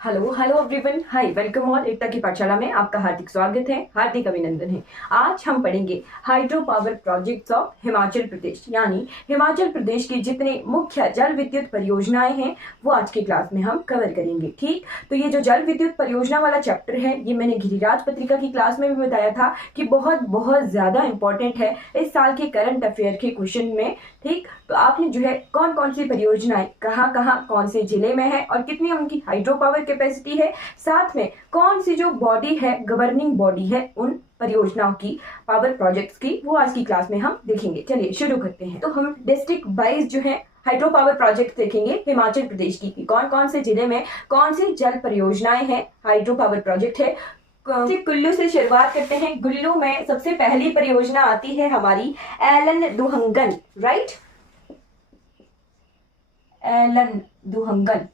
Hello hello everyone, हाय, welcome all. एकता की पाठशाला में आपका हार्दिक स्वागत है, हार्दिक अभिनंदन है। आज हम पढ़ेंगे hydro power projects of Himachal Pradesh, यानी हिमाचल प्रदेश की जितने मुख्य जल विद्युत परियोजनाएं हैं वो आज की क्लास में हम कवर करेंगे। ठीक, तो ये जो जल विद्युत परियोजना वाला चैप्टर है ये मैंने गिरिराज पत्रिका की क्लास में भी बताया था कि बहुत बहुत ज्यादा इंपॉर्टेंट है इस साल के करंट अफेयर के क्वेश्चन में। ठीक, तो आपने जो है कौन कौन सी परियोजनाएं कहाँ कहाँ कौन से जिले में है और कितनी उनकी हाइड्रो पावर कैपेसिटी है, साथ में कौन सी जो बॉडी है, गवर्निंग बॉडी है उन परियोजनाओं की, पावर प्रोजेक्ट्स की, वो आज की क्लास में हम देखेंगे। चलिए शुरू करते हैं। तो हम डिस्ट्रिक्ट वाइज जो है हाइड्रो पावर प्रोजेक्ट देखेंगे हिमाचल प्रदेश की कौन कौन से जिले में कौन सी जल परियोजनाएं हैं, हाइड्रो पावर प्रोजेक्ट है। कुल्लू से शुरुआत करते हैं। कुल्लू में सबसे पहली परियोजना आती है हमारी एलन दुहंगन, राइट, एलन दुहंगन,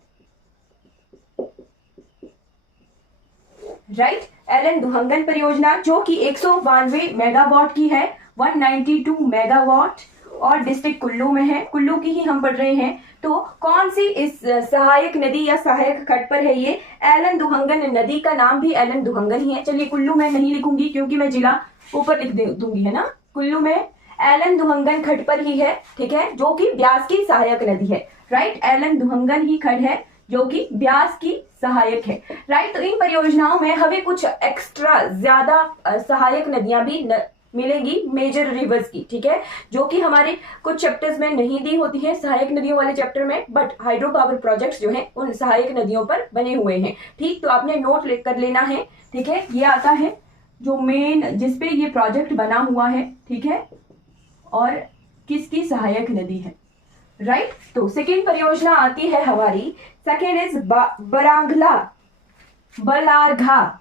राइट, एलन दुहंगन परियोजना जो कि 192 मेगावाट की है, 192 मेगावाट, और डिस्ट्रिक्ट कुल्लू में है। कुल्लू की ही हम पढ़ रहे हैं। तो कौन सी इस सहायक नदी या सहायक खंड पर है ये? एलन दुहंगन नदी का नाम भी एलन दुहंगन ही है। चलिए, कुल्लू में नहीं लिखूंगी क्योंकि मैं जिला ऊपर लिख दूंगी, है ना। कुल्लू में एलन दुहंगन खंड पर ही है, ठीक है, जो कि ब्यास की सहायक नदी है, राइट। एलन दुहंगन ही खंड है जो कि ब्यास की सहायक है, राइट। तो इन परियोजनाओं में हमें कुछ एक्स्ट्रा ज्यादा सहायक नदियां भी मिलेंगी, मेजर रिवर्स की, ठीक है, जो कि हमारे कुछ चैप्टर्स में नहीं दी होती है सहायक नदियों वाले चैप्टर में, बट हाइड्रो पावर प्रोजेक्ट्स जो हैं उन सहायक नदियों पर बने हुए हैं। ठीक, तो आपने नोट कर लेना है, ठीक है। ये आता है जो मेन जिसपे ये प्रोजेक्ट बना हुआ है, ठीक है, और किसकी सहायक नदी है, राइट। तो सेकेंड परियोजना आती है हमारी, सेकेंड इज बरांगला बलारघा,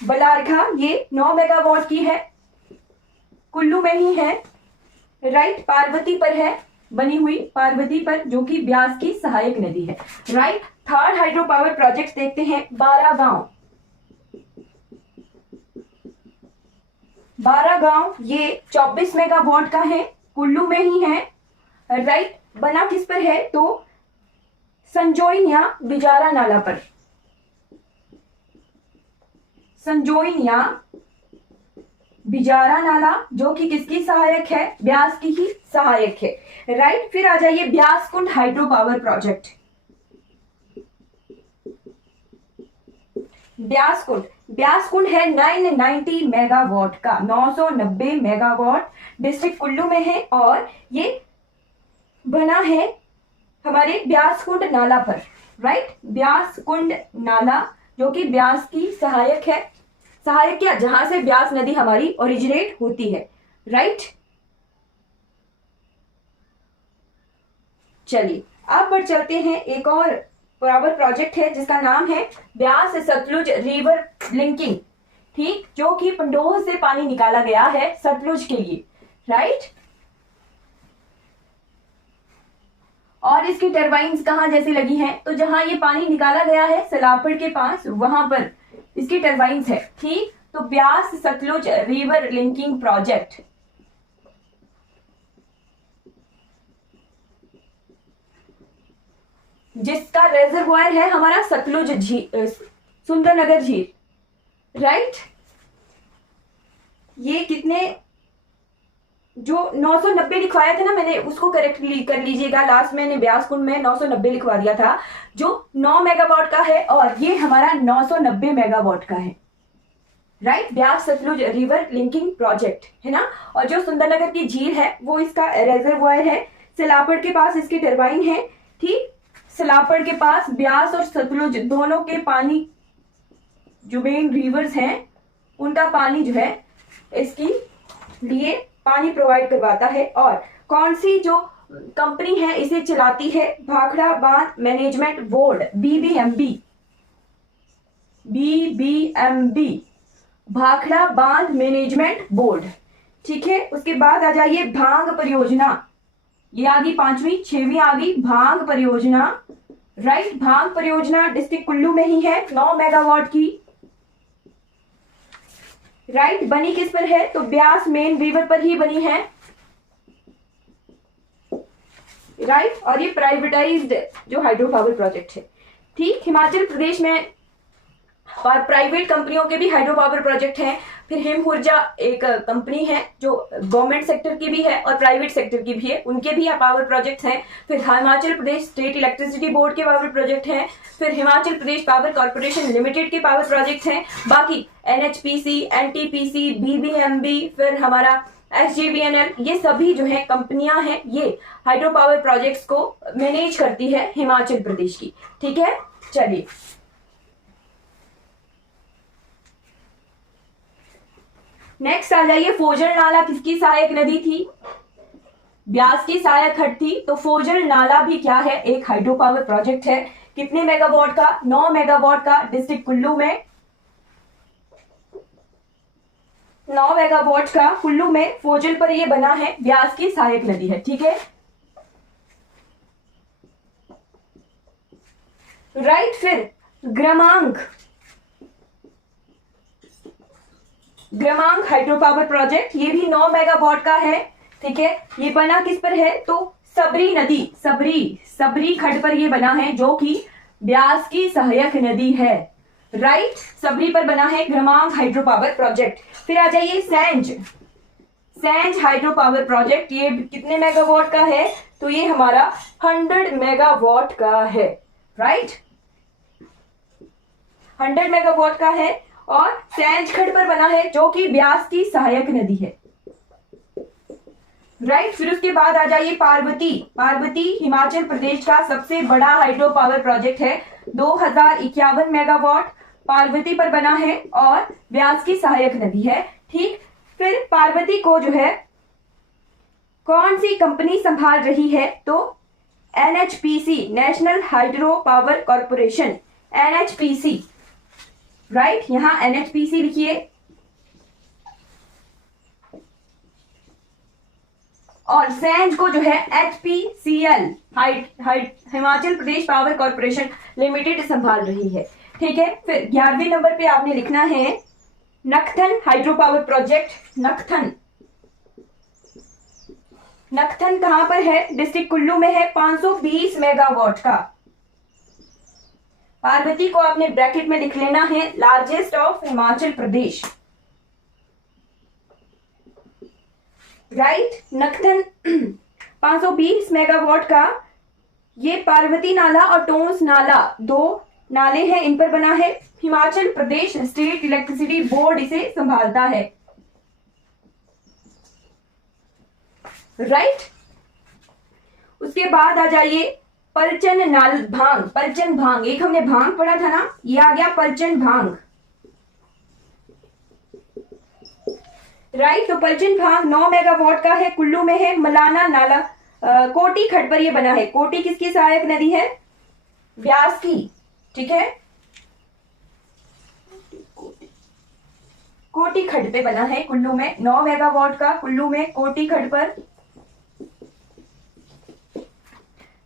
बलारघा, ये 9 मेगावाट की है, कुल्लू में ही है, राइट, पार्वती पर है बनी हुई, पार्वती पर, जो कि ब्यास की सहायक नदी है, right. Third hydro power project देखते हैं, बारागांव, बारागांव, ये 24 मेगावाट का है, कुल्लू में ही है, राइट। बना किस पर है? तो संजोइन या बिजारा नाला पर, संजोइन या बिजारा नाला, जो कि किसकी सहायक है? ब्यास की ही सहायक है, राइट। फिर आ जाइए ब्यासकुंड हाइड्रो पावर प्रोजेक्ट, ब्यासकुंड, ब्यासकुंड है 990 मेगावाट का, 990 मेगावाट, डिस्ट्रिक्ट कुल्लू में है, और ये बना है हमारे ब्यासकुंड नाला पर, राइट। ब्यासकुंड नाला जो कि ब्यास की सहायक है, सहायक क्या, जहां से ब्यास नदी हमारी ओरिजिनेट होती है, राइट। चलिए अब बढ़ चलते हैं, एक और पावर प्रोजेक्ट है जिसका नाम है ब्यास सतलुज रिवर लिंकिंग, ठीक, जो कि पंडोह से पानी निकाला गया है सतलुज के लिए, राइट। और इसकी टरबाइन्स कहां जैसी लगी हैं? तो जहां ये पानी निकाला गया है सलापड़ के पास, वहां पर इसकी टरबाइन्स है, ठीक। तो Beas Sutlej river linking project, जिसका रेजरवॉयर है हमारा सतलुज झील, सुंदरनगर झील, राइट। ये कितने, जो 990 लिखवाया था ना मैंने, उसको करेक्टली कर लीजिएगा, लास्ट में मैंने ब्यासकुंड में 990 लिखवा दिया था, जो 9 मेगावाट का है, और ये हमारा 990 मेगावाट का है, right. Beas Sutlej river linking project है ना। और जो सुंदरनगर की झील है वो इसका रेजरवॉयर है, सिलापड़ के पास इसकी टरबाइन है, ठीक। सिलापड़ के पास ब्यास और सतलुज दोनों के पानी, जो मेन रिवर्स हैं, उनका पानी जो है इसकी लिए पानी प्रोवाइड करवाता है। और कौन सी जो कंपनी है इसे चलाती है? भाखड़ा बांध management board, BBMB, BBMB, Bhakra बांध मैनेजमेंट बोर्ड, ठीक है। उसके बाद आ जाइए भांग परियोजना, ये आ गई पांचवी, छहवीं आ गई भांग परियोजना, राइट। भांग परियोजना डिस्ट्रिक्ट कुल्लू में ही है, 9 मेगावाट की, राइट। बनी किस पर है? तो ब्यास मेन रिवर पर ही बनी है, राइट, और ये प्राइवेटाइज्ड जो हाइड्रो पावर प्रोजेक्ट है। ठीक, हिमाचल प्रदेश में और प्राइवेट कंपनियों के भी हाइड्रो पावर प्रोजेक्ट हैं। फिर हिम ऊर्जा एक कंपनी है जो गवर्नमेंट सेक्टर की भी है और प्राइवेट सेक्टर की भी है, उनके भी पावर प्रोजेक्ट्स हैं। फिर Himachal Pradesh state electricity board के पावर प्रोजेक्ट हैं। फिर Himachal Pradesh power corporation limited के पावर प्रोजेक्ट हैं। बाकी एनएचपीसी, एनटीपीसी, बीबीएमबी, फिर हमारा एसजेवीएनएल, ये सभी जो है कंपनियां हैं, ये हाइड्रो पावर प्रोजेक्ट्स को मैनेज करती है हिमाचल प्रदेश की। ठीक है, चलिए नेक्स्ट आ जाइए। फोजल नाला किसकी सहायक नदी थी? ब्यास की सहायक खड्ड थी। तो फोजल नाला भी क्या है? एक हाइड्रो पावर प्रोजेक्ट है। कितने मेगावाट का? 9 मेगावाट का। डिस्ट्रिक्ट कुल्लू में 9 मेगावाट का। कुल्लू में फोजल पर ये बना है, ब्यास की सहायक नदी है। ठीक है, राइट। फिर ग्रामांक हाइड्रो पावर प्रोजेक्ट, ये भी 9 मेगावाट का है। ठीक है, ये बना किस पर है? तो सबरी नदी, सबरी खड्ड पर ये बना है, जो कि ब्यास की सहायक नदी है। राइट, सबरी पर बना है ग्रामांक हाइड्रो पावर प्रोजेक्ट। फिर आ जाइए सैंज हाइड्रो पावर प्रोजेक्ट, ये कितने मेगावाट का है? तो ये हमारा 100 मेगावाट का है। राइट, 100 मेगावाट का है और सैंज खड्ड पर बना है, जो कि ब्यास की सहायक नदी है। राइट, फिर उसके बाद आ जाइए पार्वती हिमाचल प्रदेश का सबसे बड़ा हाइड्रो पावर प्रोजेक्ट है। 2051 मेगावाट पार्वती पर बना है और ब्यास की सहायक नदी है। ठीक, फिर पार्वती को जो है कौन सी कंपनी संभाल रही है? तो NHPC, national hydro power corporation, NHPC. Right, यहां एनएचपीसी लिखिए। और सैंज को जो है HPCL, Himachal Pradesh power corporation limited संभाल रही है। ठीक है, फिर 11वें नंबर पे आपने लिखना है नक्थन हाइड्रो पावर प्रोजेक्ट। नक्थन कहां पर है? डिस्ट्रिक्ट कुल्लू में है। 520 मेगावाट का। पार्वती को आपने ब्रैकेट में लिख लेना है, largest of Himachal Pradesh. Right, Nakthan 520 megawatt का। ये पार्वती नाला और टोंस नाला, 2 नाले हैं, इन पर बना है। Himachal Pradesh state electricity board इसे संभालता है। राइट, उसके बाद आ जाइए परचन भांग। एक हमने भांग पढ़ा था ना, ये आ गया परचन भांग। राइट, तो परचन भांग 9 मेगावाट का है, कुल्लू में है। मलाना नाला कोटी खड्ड पर ये बना है। कोटी किसकी सहायक नदी है? ब्यास की। ठीक है, कोटी खड्ड पे बना है कुल्लू में, 9 मेगावाट का, कुल्लू में कोटी खड्ड पर।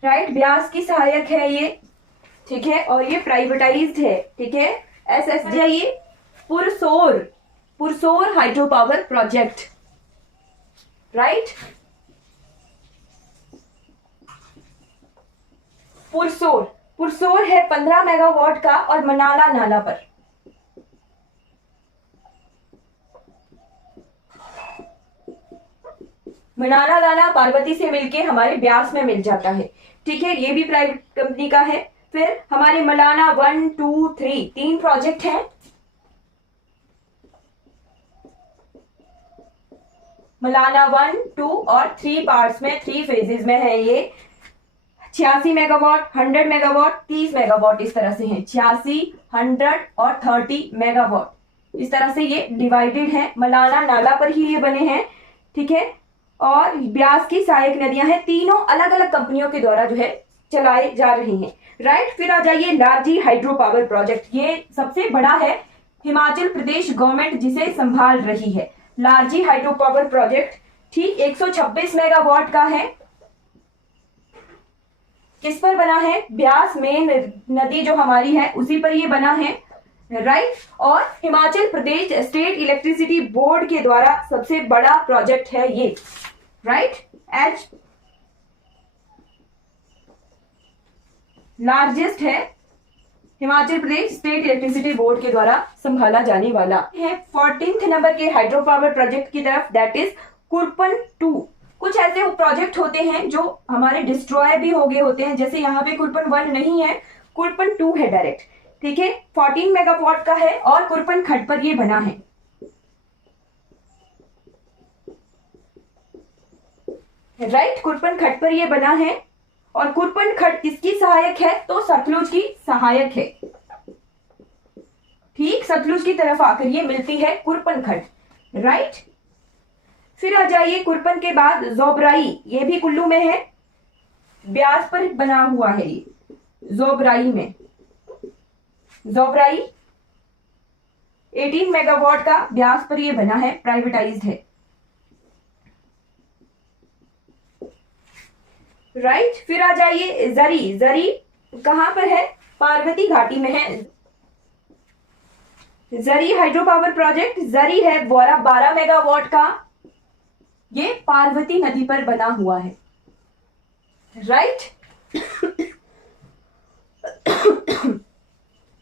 राइट, ब्यास की सहायक है ये। ठीक है, और ये प्राइवेटाइज्ड है। ठीक है, एसएसजी। ये पुरसोर हाइड्रो पावर प्रोजेक्ट। राइट, पुरसोर है 15 मेगावाट का और मनाला नाला पर। मनाला नाला पार्वती से मिलके हमारे ब्यास में मिल जाता है। ठीक है, ये भी प्राइवेट कंपनी का है। फिर हमारे मलाना 1, 2, 3 3 प्रोजेक्ट हैं। मलाना 1, 2 और 3 पार्ट्स में, 3 फेजेस में है ये। 86 मेगावाट, 100 मेगावाट, 30 मेगावाट, इस तरह से है। 86, 100 और 30 मेगावाट, इस तरह से ये डिवाइडेड है। मलाना नाला पर ही ये बने हैं। ठीक है, और ब्यास की सहायक नदियां हैं। तीनों अलग अलग कंपनियों के द्वारा जो है चलाए जा रही हैं। राइट, फिर आ जाइए लारजी हाइड्रो पावर प्रोजेक्ट। ये सबसे बड़ा है, हिमाचल प्रदेश गवर्नमेंट जिसे संभाल रही है। लारजी हाइड्रो पावर प्रोजेक्ट, ठीक, 126 मेगावाट का है। किस पर बना है? ब्यास मेन नदी जो हमारी है उसी पर ये बना है। राइट, और Himachal Pradesh state electricity board के द्वारा सबसे बड़ा प्रोजेक्ट है ये। राइट, लार्जेस्ट है, Himachal Pradesh state electricity board के द्वारा संभाला जाने वाला है। 14th नंबर के हाइड्रो पावर प्रोजेक्ट की तरफ, दैट इज कुरपन 2। कुछ ऐसे प्रोजेक्ट होते हैं जो हमारे डिस्ट्रॉय भी हो गए होते हैं, जैसे यहाँ पे कुरपन 1 नहीं है, कुरपन 2 है डायरेक्ट, ठीक है। 14 मेगावाट का है और कुरपन खड्ड पर ये बना है। राइट, कुरपन खड्ड पर ये बना है। और कुरपन खड्ड किसकी सहायक है? तो सतलुज की सहायक है। ठीक, सतलुज की तरफ आकर ये मिलती है कुरपन खड्ड। राइट, फिर आ जाइए कुरपन के बाद जोबराई, ये भी कुल्लू में है, ब्यास पर बना हुआ है ये, जोबराई में। जोबराई 18 मेगावाट का ब्यास पर ये बना है, प्राइवेटाइज्ड है। राइट, फिर आ जाइए जरी। जरी कहां पर है? पार्वती घाटी में है। जरी हाइड्रो पावर प्रोजेक्ट, जरी है 12 मेगावाट का, ये पार्वती नदी पर बना हुआ है। राइट,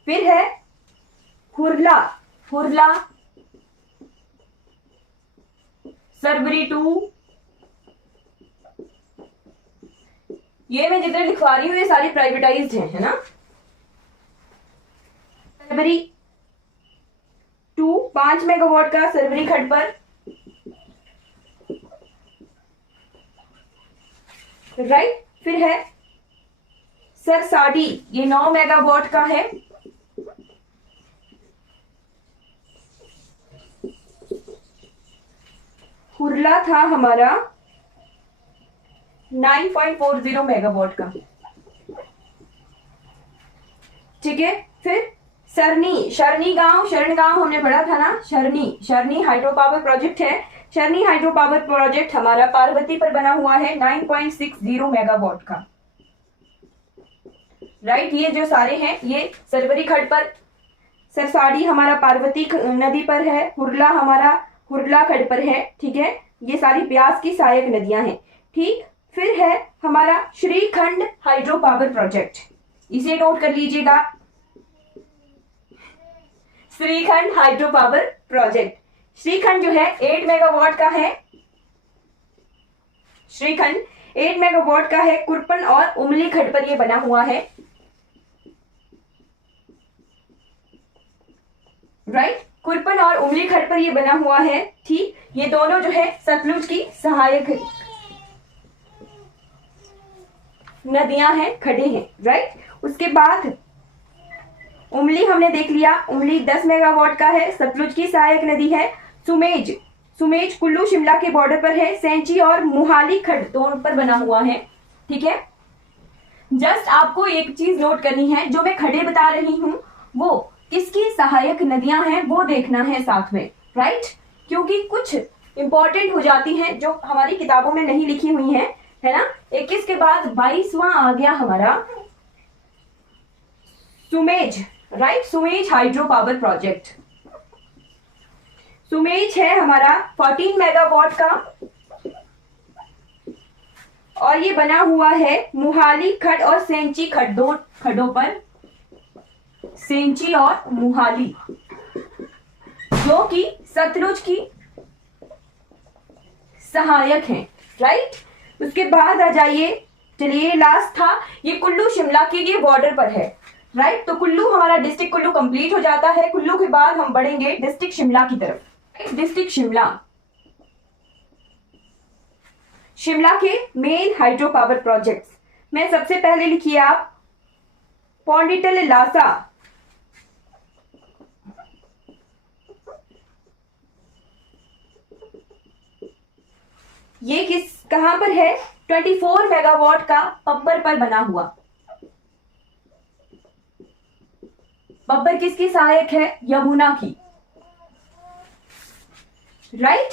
फिर है हुरला। हुरला सरबरी 2, ये मैं जितने लिखवा रही हूँ ये सारी प्राइवेटाइज्ड है ना। सरबरी 2 5 मेगावाट का सरबरी खड्ड पर। राइट, फिर है सरसाडी, ये 9 मेगावाट का है। हुरला था हमारा 9.40 मेगावाट का, ठीक है। फिर शरनी, शरनी गांव, शरण गांव हमने पढ़ा था ना, शरनी, शरनी हाइड्रो पावर प्रोजेक्ट है। शरनी हाइड्रो पावर प्रोजेक्ट हमारा पार्वती पर बना हुआ है, 9.60 मेगावाट का। राइट, ये जो सारे हैं ये सरवरी खड्ड पर, सरसाड़ी हमारा पार्वती नदी पर है, हुरला हमारा हुरला खड्ड पर है, ठीक है। ये सारी ब्यास की सहायक नदियां हैं, ठीक। फिर है हमारा श्रीखंड हाइड्रो पावर प्रोजेक्ट, इसे नोट कर लीजिएगा, shrikhand hydro power project. Shrikhand जो है 8 मेगावाट का है, श्रीखंड 8 मेगावाट का है, कुरपन और उमली खड्ड पर यह बना हुआ है। राइट, कुरपन और उमली खड्ड पर यह बना हुआ है, ठीक। ये दोनों जो है सतलुज की सहायक नदियां हैं, खड्डे हैं। राइट, उसके बाद उमली हमने देख लिया, उमली 10 मेगावाट का है, सतलुज की सहायक नदी है। सुमेज, सुमेज कुल्लू शिमला के बॉर्डर पर है, सेंची और मुहाली खड्ड दोनों पर बना हुआ है, ठीक है। जस्ट आपको एक चीज नोट करनी है, जो मैं खड्डे बता रही हूं वो किसकी सहायक नदियां हैं वो देखना है साथ में। राइट, क्योंकि कुछ इंपॉर्टेंट हो जाती हैं जो हमारी किताबों में नहीं लिखी हुई हैं, है ना। 21 के बाद 22वां आ गया हमारा सुमेज। राइट, सुमेज हाइड्रो पावर प्रोजेक्ट, सुमेज है हमारा 14 मेगावाट का और ये बना हुआ है मुहाली खड्ड और सेंची खड्ड, दो खड्डों पर, सेंची और मुहाली, जो कि सतलुज की सहायक हैं। राइट, उसके बाद आ जाइए, चलिए लास्ट था, ये कुल्लू शिमला के ये बॉर्डर पर है। राइट, तो कुल्लू हमारा डिस्ट्रिक्ट कुल्लू कंप्लीट हो जाता है। कुल्लू के बाद हम बढ़ेंगे डिस्ट्रिक्ट शिमला की तरफ। डिस्ट्रिक्ट शिमला, शिमला के मेन हाइड्रो पावर प्रोजेक्ट्स में सबसे पहले लिखिए आप पौंडिटल लासा, ये कहां पर है? 24 मेगावाट का पब्बर पर बना हुआ। बब्बर किसकी सहायक है? यमुना की। राइट,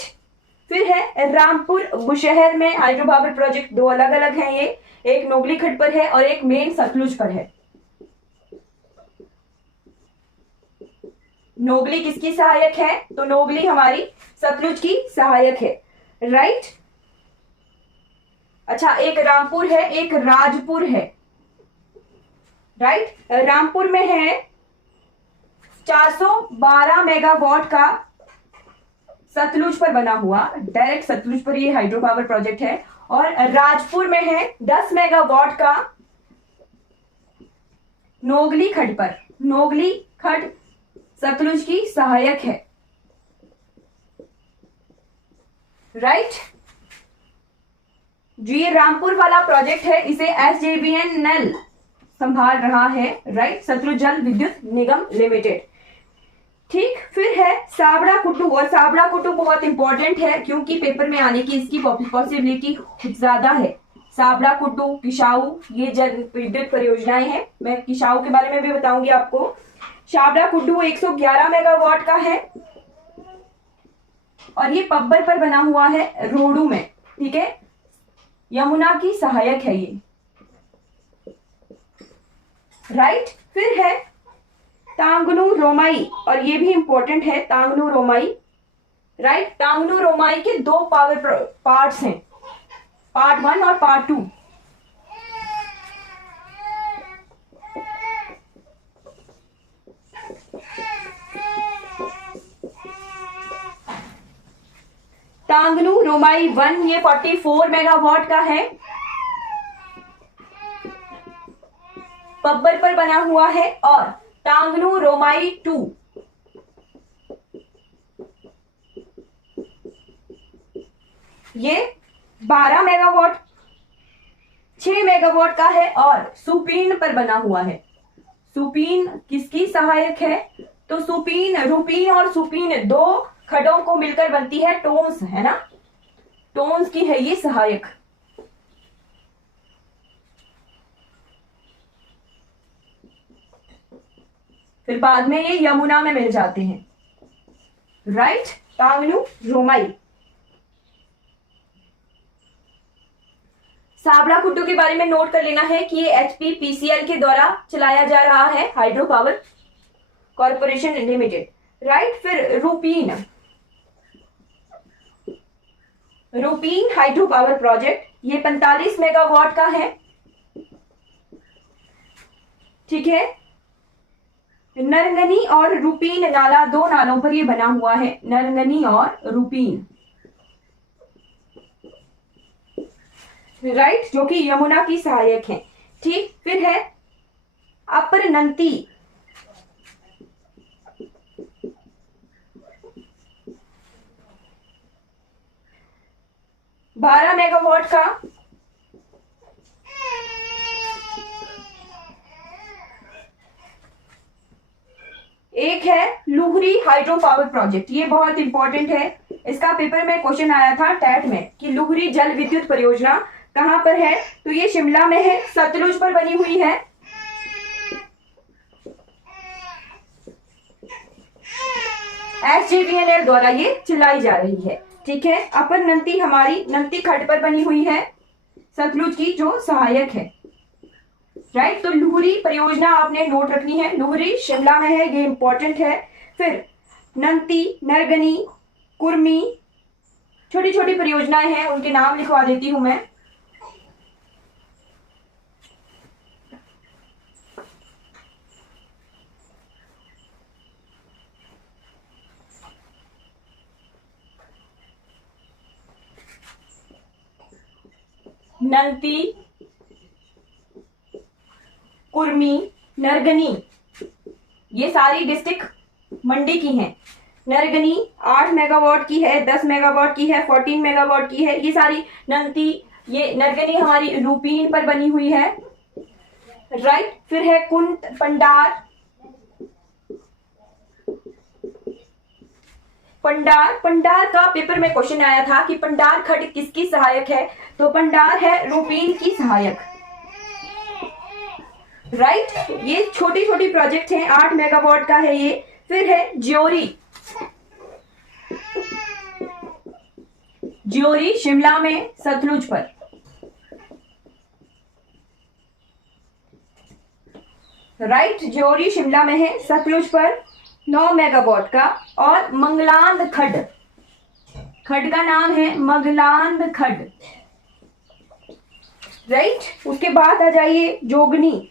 फिर है रामपुर बुशहर में हाइड्रो पावर प्रोजेक्ट, दो अलग अलग हैं ये, एक नोगली खड्ड पर है और एक मेन सतलुज पर है। नोगली किसकी सहायक है? तो नोगली हमारी सतलुज की सहायक है। राइट, अच्छा, एक रामपुर है, एक राजपुर है। राइट। रामपुर में है 412 मेगावाट का सतलुज पर बना हुआ, डायरेक्ट सतलुज पर ये हाइड्रो पावर प्रोजेक्ट है। और राजपुर में है 10 मेगावाट का नोगली खड्ड पर। नोगली खड्ड सतलुज की सहायक है, राइट। जो ये रामपुर वाला प्रोजेक्ट है इसे SJVN संभाल रहा है, राइट, सतलुज जल विद्युत निगम लिमिटेड। ठीक, फिर है साबड़ा कुट्टू। और साबड़ा कुट्टू बहुत इंपॉर्टेंट है क्योंकि पेपर में आने की इसकी पॉसिबिलिटी ज्यादा है। साबड़ा कुट्टू, किशाऊ, ये जल विद्युत परियोजनाएं हैं। मैं किशाऊ के बारे में भी बताऊंगी आपको। साबड़ा कुट्टू 111 मेगावाट का है और ये पब्बर पर बना हुआ है, रोडू में, ठीक है, यमुना की सहायक है ये, राइट। फिर है तांगनू रोमाई, और ये भी इंपॉर्टेंट है, तांगनू रोमाई, राइट। तांगनू रोमाई के दो पावर पार्ट्स हैं, पार्ट 1 और पार्ट 2। तांगनू रोमाई 1 ये 44 मेगावाट का है, पब्बर पर बना हुआ है। और तांगनू रोमाई 2 ये 12 मेगावाट, 6 मेगावाट का है और सुपीन पर बना हुआ है। सुपीन किसकी सहायक है? तो सुपीन, रूपीन और सुपीन दो खडों को मिलकर बनती है टोन्स, है ना, टोन्स की है ये सहायक। फिर बाद में ये यमुना में मिल जाते हैं, राइट। तांगनू रोमाई। साबड़ा कुट्टू के बारे में नोट कर लेना है कि ये HPPCL के द्वारा चलाया जा रहा है, hydro power corporation limited, right. फिर रूपीन, रूपीन हाइड्रो पावर प्रोजेक्ट, ये 45 मेगावाट का है, ठीक है। नरगनी और रूपीन नाला, दो नालों पर ये बना हुआ है, नरगनी और रूपीन, राइट, जो कि यमुना की सहायक है, ठीक। फिर है अपर नंती, बारह मेगावाट का, एक है लुहरी हाइड्रो पावर प्रोजेक्ट। ये बहुत इंपॉर्टेंट है, इसका पेपर में क्वेश्चन आया था टैट में कि लुहरी जल विद्युत परियोजना कहां पर है, तो ये शिमला में है, सतलुज पर बनी हुई है। SJVN द्वारा ये चलाई जा रही है, ठीक है। अपर नंती हमारी नंती खड्ड पर बनी हुई है, सतलुज की जो सहायक है, राइट। तो लुहरी परियोजना आपने नोट रखनी है, लुहरी शिमला में है, ये इंपॉर्टेंट है। फिर नंती, नरगनी, कुर्मी, छोटी छोटी परियोजनाएं हैं, उनके नाम लिखवा देती हूं मैं। नंती, कुर्मी, नरगनी, ये सारी डिस्ट्रिक्ट मंडी की हैं। नरगनी 8 मेगावाट की है, 10 मेगावाट की है, 14 मेगावाट की है, ये सारी नंती, ये नरगनी हमारी रूपीन पर बनी हुई है, राइट। फिर है कुंत, पंडार, पंडार, पंडार का पेपर में क्वेश्चन आया था कि पंडार खड्ड किसकी सहायक है, तो पंडार है रूपीन की सहायक, राइट। ये छोटी छोटी प्रोजेक्ट हैं, 8 मेगावाट का है ये। फिर है ज्योरी, ज्योरी शिमला में सतलुज पर, राइट, ज्योरी शिमला में है, सतलुज पर, 9 मेगावाट का। और मंगलांद खड्ड, खड्ड का नाम है मंगलांद खड्ड, राइट। उसके बाद आ जाइए जोगनी,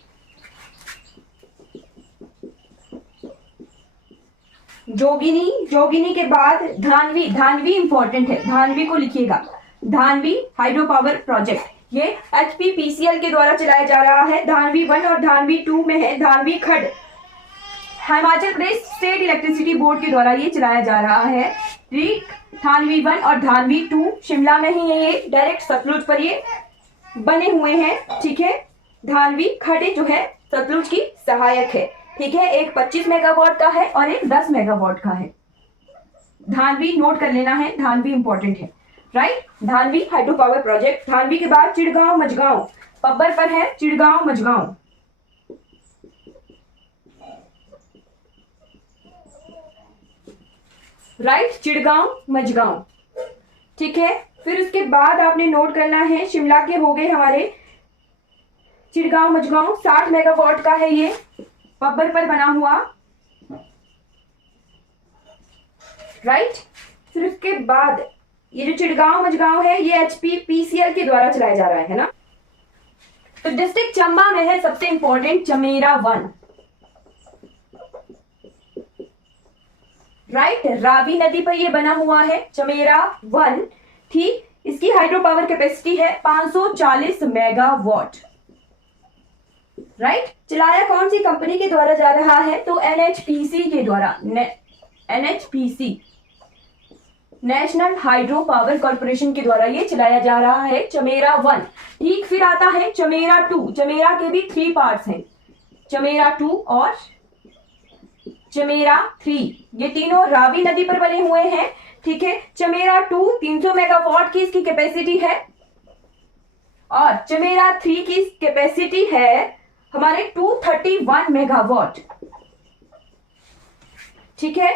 जोगिनी, जोगिनी के बाद धानवी, धानवी इंपॉर्टेंट है, धानवी को लिखिएगा, धानवी हाइड्रो पावर प्रोजेक्ट, ये एचपीपीसीएल के द्वारा चलाया जा रहा है। धानवी 1 और धानवी 2 में है। धानवी खड Himachal Pradesh state electricity board के द्वारा ये चलाया जा रहा है। ठीक, धानवी 1 और धानवी 2 शिमला में ही है, ये डायरेक्ट सतलुज पर ये बने हुए हैं। ठीक है, धानवी खड जो है सतलुज की सहायक है। ठीक है, एक 25 मेगावाट का है और एक 10 मेगावाट का है। धानवी नोट कर लेना है, धानवी इंपॉर्टेंट है। Right, Dhanvi hydro power project. Dhanvi के बाद चिड़गांव मझगांव, पब्बर पर है चिड़गांव मझगांव। राइट, चिड़गांव मझगांव। ठीक है, फिर उसके बाद आपने नोट करना है, शिमला के हो गए हमारे चिड़गांव मझगांव, 60 मेगावाट का है ये, पब्बर पर बना हुआ। राइट, फिर उसके बाद ये जो चिड़गांव मझगांव है ये एचपीपीसीएल के द्वारा चलाया जा रहा है ना। तो डिस्ट्रिक्ट चंबा में है सबसे इंपॉर्टेंट चमेरा 1। राइट, रावी नदी पर ये बना हुआ है चमेरा 1। ठीक, इसकी हाइड्रो पावर कैपेसिटी है 540 मेगावाट। राइट, चलाया कौन सी कंपनी के द्वारा जा रहा है, तो एनएचपीसी के द्वारा, NHPC national hydro power corporation के द्वारा ये चलाया जा रहा है चमेरा 1। ठीक, फिर आता है चमेरा 2। चमेरा के भी 3 पार्ट्स हैं, चमेरा 2 और चमेरा 3, ये तीनों रावी नदी पर बने हुए हैं। ठीक है, चमेरा 2 300 मेगावाट की इसकी कैपेसिटी है और चमेरा 3 की कैपेसिटी है हमारे 231 मेगावाट। ठीक है,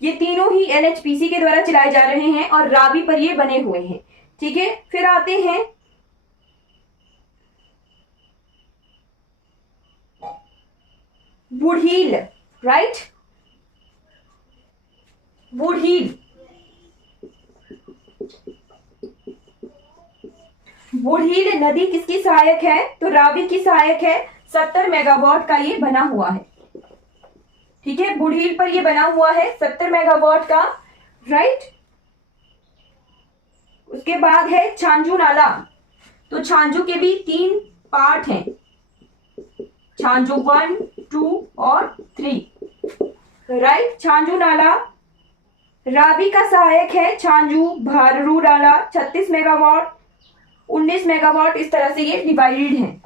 ये तीनों ही एनएचपीसी के द्वारा चलाए जा रहे हैं और रावी पर ये बने हुए हैं। ठीक है, फिर आते हैं बुढ़ील। राइट, बुढ़ील, बुढ़ील नदी किसकी सहायक है, तो रावी की सहायक है। 70 मेगावाट का ये बना हुआ है। ठीक है, बुढ़ील पर ये बना हुआ है 70 मेगावाट का। राइट, उसके बाद है छांजू नाला। तो छांजू के भी 3 पार्ट हैं, छांजू 1, 2 और 3। राइट, छांजू नाला रावी का सहायक है। छांजू भाररू नाला 36 मेगावाट, 19 मेगावाट, इस तरह से ये डिवाइडेड है।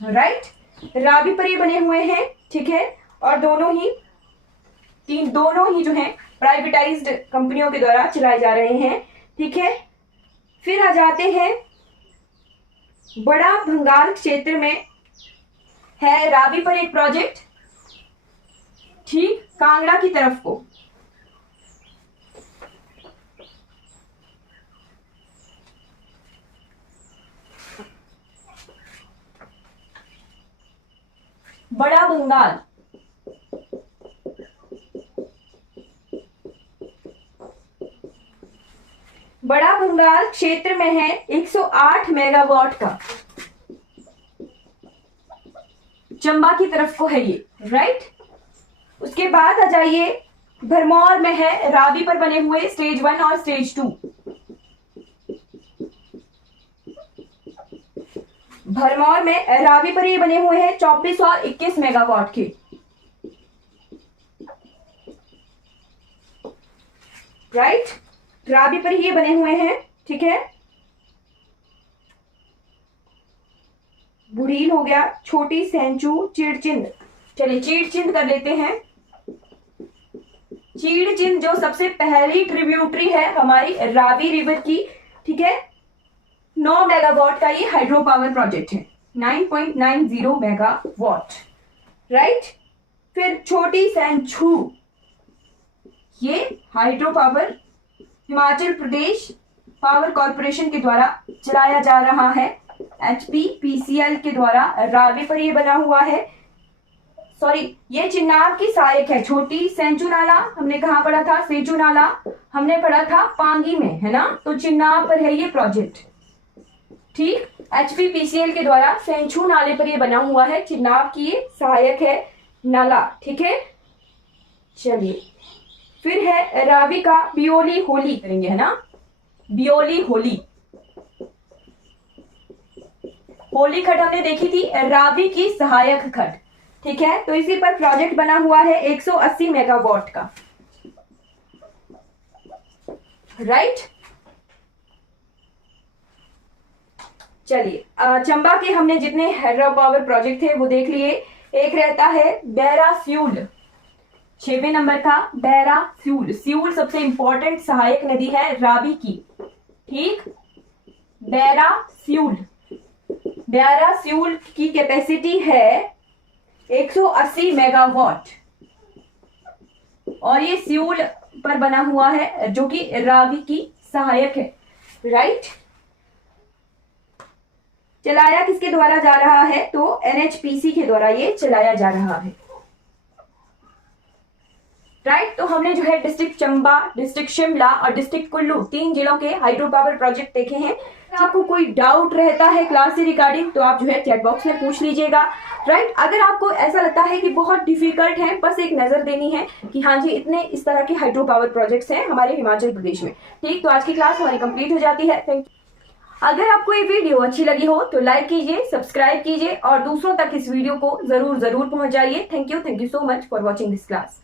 राइट, रावी पर ये बने हुए हैं। ठीक है, और दोनों ही जो हैं प्राइवेटाइज्ड कंपनियों के द्वारा चलाए जा रहे हैं। ठीक है, फिर आ जाते हैं बड़ा भंगाल क्षेत्र में है रावी पर एक प्रोजेक्ट। ठीक, कांगड़ा की तरफ को। बड़ा बंगाल, बड़ा बंगाल क्षेत्र में है 108 मेगावाट का, चंबा की तरफ को है ये। राइट, उसके बाद आ जाइए भरमौर में है रावी पर बने हुए स्टेज 1 और स्टेज 2। भरमौर में रावी पर ये बने हुए हैं 24 और 21 मेगावाट के। राइट, रावी पर ये बने हुए हैं। ठीक है, बुढ़ील हो गया, छोटी सेंचू, चिड़चिंद। चलिए चिड़चिंद कर लेते हैं। चिड़चिंद जो सबसे पहली ट्रिब्यूटरी है हमारी रावी रिवर की। ठीक है, 9 मेगावाट का ये हाइड्रो पावर प्रोजेक्ट है, 9.90 मेगावाट। राइट, फिर छोटी सेंचू, ये hydro power Himachal Pradesh power corporation के द्वारा चलाया जा रहा है, एचपीपीसीएल के द्वारा। रावी पर ये बना हुआ है, सॉरी ये चिन्नाब की सहायक है। छोटी सेंचू नाला हमने कहाँ पढ़ा था, सेचू नाला हमने पढ़ा था पांगी में, है ना। तो चिन्नाब पर है ये प्रोजेक्ट। ठीक, एचपीपीसीएल के द्वारा सेंचू नाले पर ये बना हुआ है, चिन्नाब की ये सहायक है। नाला, ठीक है। चलिए, फिर है रावी का बियोली होली करेंगे, है ना, बियोली होली। होली खट हमने देखी थी रावी की सहायक खट, ठीक है। तो इसी पर प्रोजेक्ट बना हुआ है 180 मेगावाट का, राइट। चलिए, चंबा के हमने जितने हाइड्रो पावर प्रोजेक्ट थे वो देख लिए। एक रहता है बैरा स्यूल, 6वें नंबर का बैरा स्यूल। स्यूल सबसे इंपॉर्टेंट सहायक नदी है रावी की, ठीक। बैरा स्यूल, बैरा स्यूल की कैपेसिटी है 180 मेगावाट और ये स्यूल पर बना हुआ है जो कि रावी की सहायक है, राइट। चलाया किसके द्वारा जा रहा है, तो एनएचपीसी के द्वारा ये चलाया जा रहा है, राइट। तो हमने जो है डिस्ट्रिक्ट चंबा, डिस्ट्रिक्ट शिमला और डिस्ट्रिक्ट कुल्लू 3 जिलों के हाइड्रो पावर प्रोजेक्ट देखे हैं। आपको कोई डाउट रहता है क्लास से रिगार्डिंग तो आप जो है चैट बॉक्स में पूछ लीजिएगा, राइट। अगर आपको ऐसा लगता है कि बहुत डिफिकल्ट है, बस एक नजर देनी है कि हाँ जी इतने इस तरह के हाइड्रो पावर प्रोजेक्ट्स हैं हमारे हिमाचल प्रदेश में, ठीक। तो आज की क्लास हमारी कंप्लीट हो जाती है। Thank you. अगर आपको ये वीडियो अच्छी लगी हो तो लाइक कीजिए, सब्सक्राइब कीजिए और दूसरों तक इस वीडियो को जरूर पहुंचाइए। Thank you so much for watching this class.